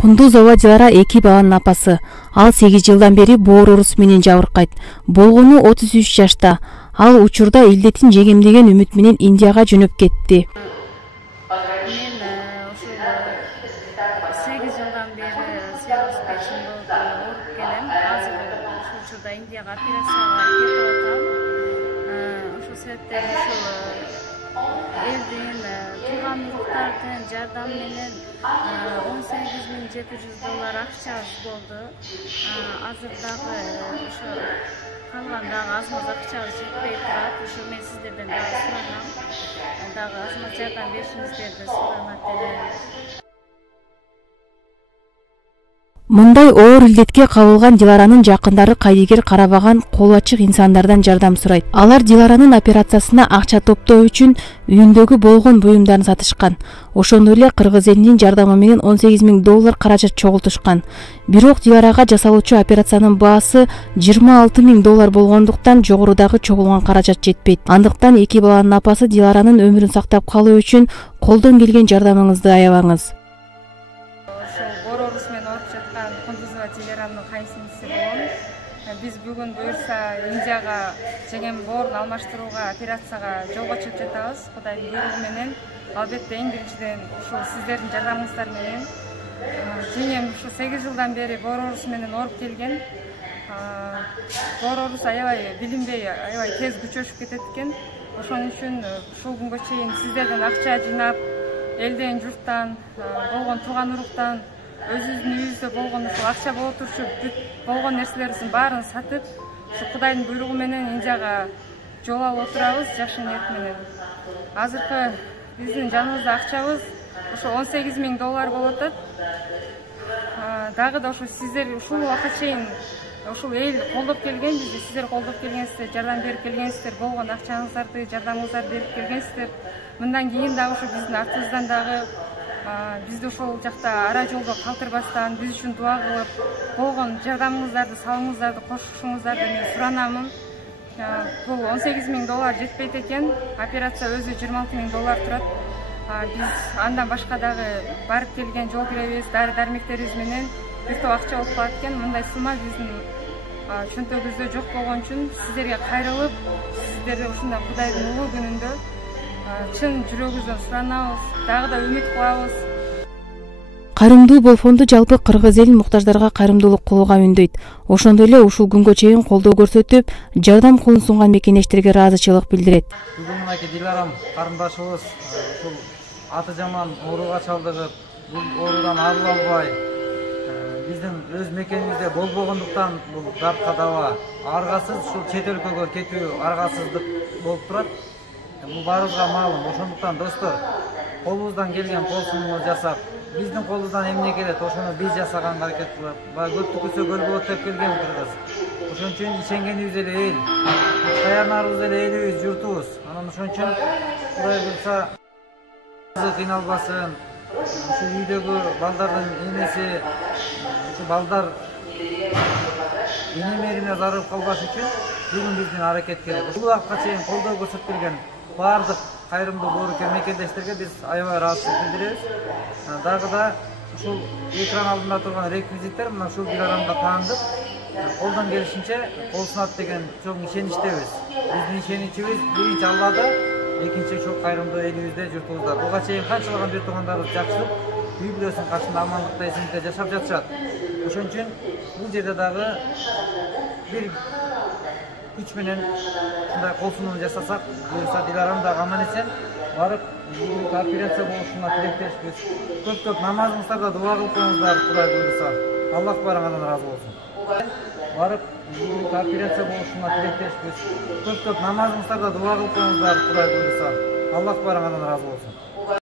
Кундузова Дилара 2 баланын апасы. Ал 8 жылдан бери боор оорусу менен жабыркайт. Болгону 33 жашта. Ал учурда илдетин жегемдеген үмүт менен Индияга жөнөп кетти. Мен 8 жылдан бери сервис печинде ооруп келем. Азыр ушул учурда Индияга операцияга кетип атам. Ошол себептен элдин тууган уруктардын жардамы менен $18.700 акчабыз болду. Азыр дагы ошо калган дагы аз маз акчабыз жетпей турат. Ошо мен сиздерден дагы суранам. Дагы аз маз жардам беришиңиздерди суранат элем. Мындай оор илдетке кабылган Диларанын жакындары кайдыгер карабаган колу ачык инсандардан жардам сурайт. Алар Диларанын операциясына акча топтоо үчүн үйүндөгү болгон буюмдарын сатышкан. Ошондой эле кыргыз элинин жардамы менен $18.000 каражат чогултушкан. Бирок Диларага жасалуучу операциянын баасы $26.000 болгондуктан жогорудагы чогулган каражат жетпейт. Андыктан 2 баланын апасы Диларанын өмүрүн сактап калуу үчүн колдон келген жардамыңызды аябаңыз. Кундузова Диларанын кайсынчысы болгон. Биз бүгүн буюрса Индияга жеген боорун алмаштырууга операцияга жолго чыгып жатабыз. Кудайдын буйругу менен албетте эң биринчиден ушул сиздердин жардамыңыздар менен. Жеңем ушу 8 жылдан бери боор оорусу менен ооруп келген. Боор оорусу аябай билинбей, аябай тез күчөшүп кетет экен. Ошон үчүн ушул күнгө чейин сиздерден акча жыйнап, элден журттан, болгон тууган уруктан өзүбүздүн үйүбүздө болгон ушул акча боло турчу бүт болгон нерселерибиздин баарын сатып, ушу Кудайдын буйругу менен Индияга жол алып отурабыз жакшы ниет менен. Азыркы биздин жаныбызда акчабыз ошо $18.000 болуп атат. Дагы да ошо сиздер ушул убакка чейин ушул эл колдоп келген, бизди сиздер колдоп келгенсиздер, жардам берип келгенсиздер, болгон акчаңыздарды, жардамыңыздарды берип келгенсиздер. Мындан кийин дагы ушу биздин артыбыздан дагы бизди ошол жакта ара жолдо калтырбастан, биз үчүн дуа кылып, болгон жардамыңыздарды, салымыңыздарды кошушуңуздарды мен суранамын. Бул $18.000 жетпейт экен. Операция өзү $26.000 турат. Биз андан башка дагы барып келген жол киребиз, дары-дармектерибиз менен бир топ акча болуп калат экен. Мындай сумма биздин чөнтөгүбүздө жок болгон үчүн сиздерге кайрылып, сиздерди ушундай Кудайдын улуу күнүндө чын жүрөгүбүздөн суранабыз, дагы да үмүт кылабыз. Кайрымдуу бол фонду жалпы кыргыз элин муктаждарга кайрымдуулук кылууга үндөйт. Ошондой эле ушул күнгө чейин колдоо көрсөтүп, жардам колун сунган мекенештерге ыраазычылык билдирет. Бүгүн мынакей Диларам карындашыбыз ушул аты жаман ооруга чалдыгып, бул оорудан арыла албай, биздин өз мекенибизде болбогондуктан бул дартка даба аргасыз ушул чет өлкөгө кетүү аргасыздык болуп турат. Бул баарыбызга маалым. Ошондуктан достор, колубуздан келген кол сунууну жасап, биздин колубуздан эмне келет, ошону биз жасаганга аракет кылып, көптү күтсө көл болот деп келген кыргыз. Ошон үчүн ишенгенибиз эле эл, даярнарыбыз эле элибиз, журтубуз. Анан ошон үчүн Кудай буйрса кыйналбасын. Ушул үйдөгү балдардын энеси, ушу балдар энемерине зарыл калбаш үчүн бүгүн биздин аракет керек. Ушул убакытка чейин колдоо көрсөтүп келген бардык кайрымдуу боорукер мекендештерге биз аябай ыраазычылык билдиребиз. Дагы да ушул экран алдында турган реквизиттер мына ушул Диларамга таандык, колдон келишинче кол сунат деген чоң ишеничтебиз. Биздин ишеничибиз биринчи Аллада, экинчи ушул кайрымдуу элибизде, журтубузда. Буга чейин канчалаган бир туугандарыбыз жакшылык, үй бүлөсүнүн каршысында амандыкта эсиндикте жашап жатышат. Ошон үчүн бул жерде дагы бир күч менен ушундай кол сунууну жасасак, буюрса Диларам дагы аман эсен барып операция болушуна тилектешпиз. Көп намазыңыздарда дуа кылып коюңуздар, Кудай буйрса. Аллах барыңардан ыраазы болсун. Барып операция болушуна тилектешпиз. Көп намазыңыздарда дуа кылып коюңуздар, Кудай буйрса. Аллах барыңардан ыраазы болсун.